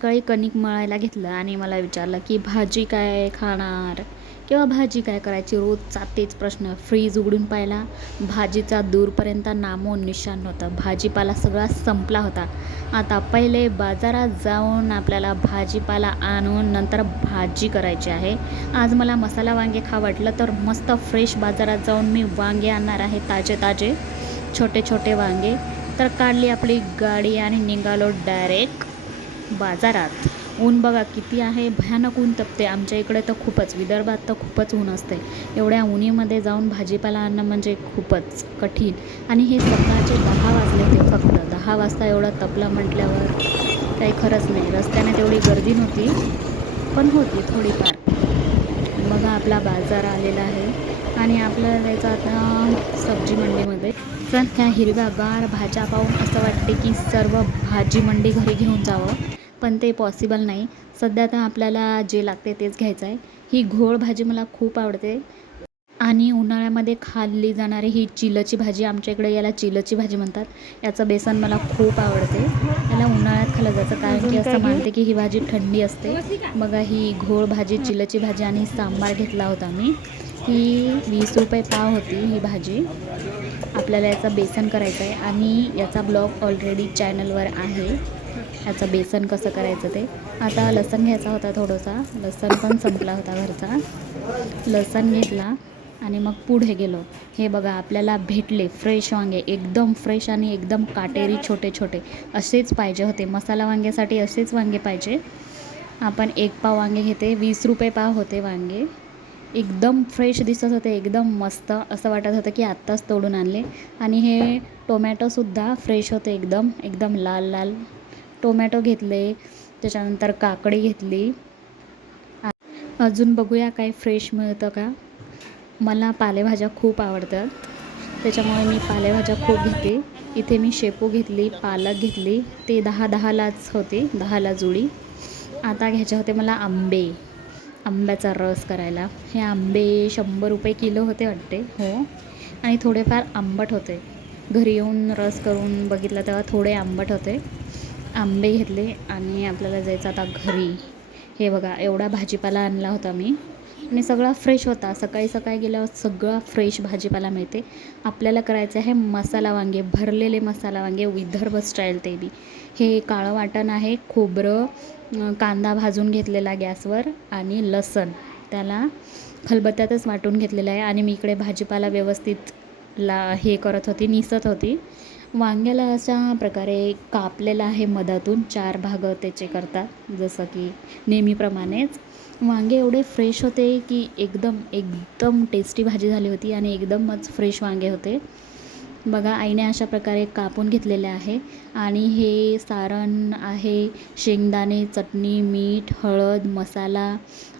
सकाळी कणिक मळायला घेतलं आणि मला विचारलं की भाजी काय खाणार? किंवा भाजी काय करायची? रोजचा तेच प्रश्न. फ्रीज उघडून पाहिला. भाजीचा दूरपर्यंत नामो निशाण नव्हतं भाजीपाला सगळा संपला होता. आता पहिले बाजारात जाऊन आपल्याला भाजीपाला आणून नंतर भाजी करायची आहे. आज मला मसाला वांगे खा वाटलं तर मस्त फ्रेश बाजारात जाऊन मी वांगे आणणार आहे ताजे ताजे छोटे छोटे वांगे. तर काढली आपली गाडी आणि निघालो डायरेक्ट बाजारात. ऊन बघा किती आहे. भयानक ऊन तपते. आमच्या इकडे तर खूपच. विदर्भात तर खूपच ऊन असते. एवढ्या उन्हीमध्ये जाऊन भाजीपाला आणणं म्हणजे खूपच कठीण. आणि हे सकाळचे दहा वाजले ते फक्त. दहा वाजता एवढं तपलं म्हटल्यावर काही खरंच नाही. रस्त्याने तेवढी गर्दी नव्हती पण होती थोडीफार. बघा आपला बाजार आलेला आहे. आणि आपल्याला जायचं आता सब्जी मंडीमध्ये. तर ह्या हिरव्यागार भाज्या पाहून असं वाटते की सर्व भाजी मंडी घरी घेऊन जावं. पण ते पॉसिबल नाही. सध्या तर आपल्याला जे लागते तेच घ्यायचं आहे. ही घोळ भाजी मला खूप आवडते. आणि उन्हाळ्यामध्ये खाल्ली जाणारी ही चिलची भाजी आमच्या इकडे याला चिलची भाजी म्हणतात. याचं बेसन मला खूप आवडते. याला उन्हाळ्यात खाल्लं जातं कारण की असं मानते की ही भाजी थंडी असते. बघा ही घोळ भाजी चिलची भाजी आणि सांबार घेतला होता मी. ही वीस रुपये पाव होती ही भाजी. आपल्याला याचं बेसन करायचं आहे आणि याचा ब्लॉग ऑलरेडी चॅनलवर आहे. याचं बेसन कसं करायचं ते. आता लसण घ्यायचा होता थोडंसा. लसण पण संपला होता घरचा. लसण घेतला आणि मग पुढे गेलो. हे बघा आपल्याला भेटले फ्रेश वांगे. एकदम फ्रेश आणि एकदम काटेरी छोटे छोटे. असेच पाहिजे होते. मसाला वांग्यासाठी असेच वांगे पाहिजे. आपण एक पाव वांगे घेते. वीस रुपये पाव होते वांगे. एकदम फ्रेश दिसत होते एकदम मस्त असं वाटत होतं की आत्ताच तोडून आणले. आणि हे टोमॅटोसुद्धा फ्रेश होते एकदम एकदम लाल लाल. टोमॅटो घेतले त्याच्यानंतर काकडी घेतली. अजून बघूया काय फ्रेश मिळतं का. मला पालेभाज्या खूप आवडतात. त्याच्यामुळे मी पालेभाज्या खूप घेते. इथे मी शेपू घेतली पालक घेतली. ते दहा दहालाच होते दहाला जुडी आता घ्यायचे होते मला आंबे. आंब्याचा रस करायला. हे आंबे शंभर रुपये किलो होते वाटते. हो. आणि थोडेफार आंबट होते. घरी येऊन रस करून बघितलं तेव्हा थोडे आंबट होते. आंबे घेतले आणि आपल्याला जायचं आता घरी. हे बघा एवढा भाजीपाला आणला होता मी. आणि सगळा फ्रेश होता. सकाळी सकाळी गेल्यावर सगळा फ्रेश भाजीपाला मिळते. आपल्याला करायचं आहे मसाला वांगे भरलेले मसाला वांगे विदर्भ स्टाईल ते बी. हे काळं वाटण आहे खोबरं कांदा भाजून घेतलेला गॅसवर आणि लसण. त्याला खलबत्त्यातच वाटून घेतलेलं आहे. आणि मी इकडे भाजीपाला व्यवस्थित ला हे करत होती निसत होती. वांग्याला अशा प्रकारे कापलेलं आहे मधातून चार भाग त्याचे करतात जसं की नेहमीप्रमाणेच. वांगे एवढे फ्रेश होते की एकदम एकदम टेस्टी भाजी झाली होती आणि एकदमच फ्रेश वांगे होते. बघा आईने अशा प्रकारे कापून घेतलेले आहे आणि हे सारण आहे शेंगदाणे चटणी मीठ हळद मसाला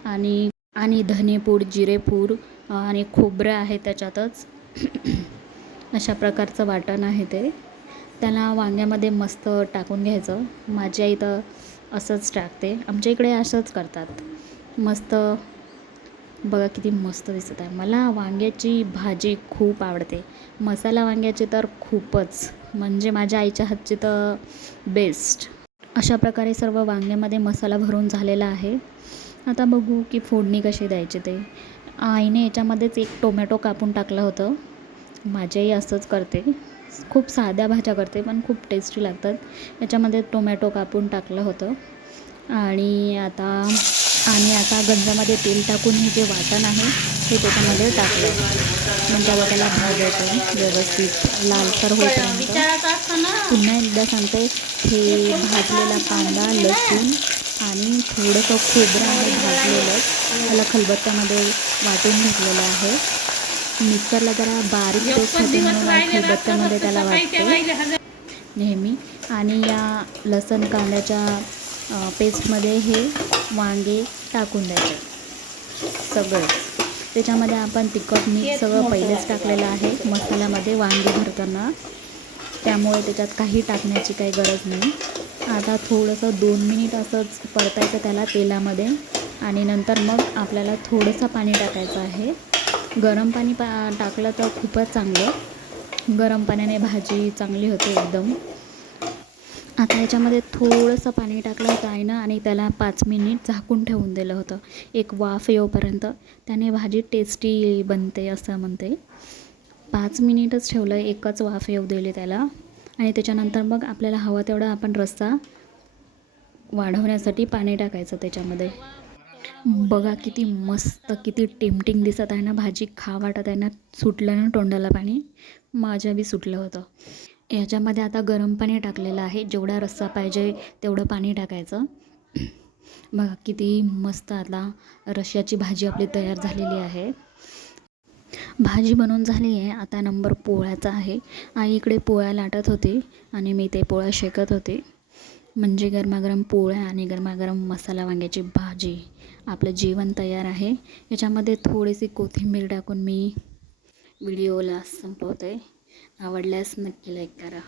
आणि आणि धनेपूड जिरेपूड आणि खोबरं आहे त्याच्यातच. अशा प्रकारचं वाटण आहे ते. त्याला वांग्यामध्ये मस्त टाकून घ्यायचं. माझी आई तर असंच टाकते. आमच्या इकडे असंच करतात. मस्त बघा किती मस्त दिसत आहे. मला वांग्याची भाजी खूप आवडते. मसाला वांग्याची तर खूपच. म्हणजे माझ्या आईच्या हातची तर बेस्ट अशा प्रकारे सर्व वांग्यामध्ये मसाला भरून झालेला आहे. आता बघू की फोडणी कशी द्यायची ते. आईने याच्यामध्येच एक टोमॅटो कापून टाकलं होतं. माझ्याही असंच करते. खूप साध्या भाज्या करते पण खूप टेस्टी लागतात. याच्यामध्ये टोमॅटो कापून टाकलं होतं. आणि आता आणि आता गंजामध्ये तेल टाकून हे जे वाटण आहे हे त्याच्यामध्ये टाकलं. म्हणजे आता त्याला येतो व्यवस्थित लालसर होत पुन्हा एकदा सांगते हे भाजलेला कांदा लसूण आणि थोडंसं खोबरं आहे भाजलेलं. त्याला खलबत्त्यामध्ये वाटून घेतलेलं आहे. मिक्सरला जरा बारीक पेस्ट होते म्हणून खलबत्त्यामध्ये त्याला वाटते नेहमी. आणि या लसण कांद्याच्या पेस्टमध्ये हे वांगे टाकून द्यायचे. सगळं. त्याच्यामध्ये आपण तिखट मीठ सगळं पहिलेच टाकलेलं आहे. मसाल्यामध्ये वांगे भरताना. त्यामुळे त्याच्यात काही टाकण्याची काही गरज नाही. आता थोडंसं दोन मिनिट असंच परतायचं त्याला तेलामध्ये. आणि नंतर मग आपल्याला थोडंसं पाणी टाकायचं आहे. गरम पाणी पा टाकलं तर खूपच चांगलं. गरम पाण्याने भाजी चांगली होते एकदम. आता याच्यामध्ये थोडंसं पाणी टाकलं होतं आईनं आणि त्याला पाच मिनिट झाकून ठेवून दिलं होतं. एक वाफ येऊपर्यंत त्याने भाजी टेस्टी बनते असं म्हणते. पाच मिनिटच ठेवलं एकच वाफ येऊ दिली त्याला. आणि त्याच्यानंतर मग आपल्याला हवा तेवढा आपण रस्सा वाढवण्यासाठी पाणी टाकायचं त्याच्यामध्ये. बघा किती मस्त किती टेम्पटिंग दिसत आहे ना. भाजी खा वाटत आहे ना सुटलं ना तोंडाला पाणी. माझ्या बी सुटलं होतं. याच्यामध्ये आता गरम पाणी टाकलेलं आहे. जेवढा रस्सा पाहिजे तेवढं पाणी टाकायचं. बघा किती मस्त आता रश्याची भाजी आपली तयार झालेली आहे. भाजी बनवून झाली आहे. आता नंबर पोळ्याचा आहे. आई इकडे पोळ्या लाटत होती आणि मी ते पोळ्या शेकत होते. म्हणजे गरमागरम पोळ्या आणि गरमागरम मसाला वांग्याची भाजी. आपलं जेवण तयार आहे. याच्यामध्ये थोडीशी कोथिंबीर टाकून मी व्हिडिओला संपवते. आवडल्यास नक्की लाईक करा.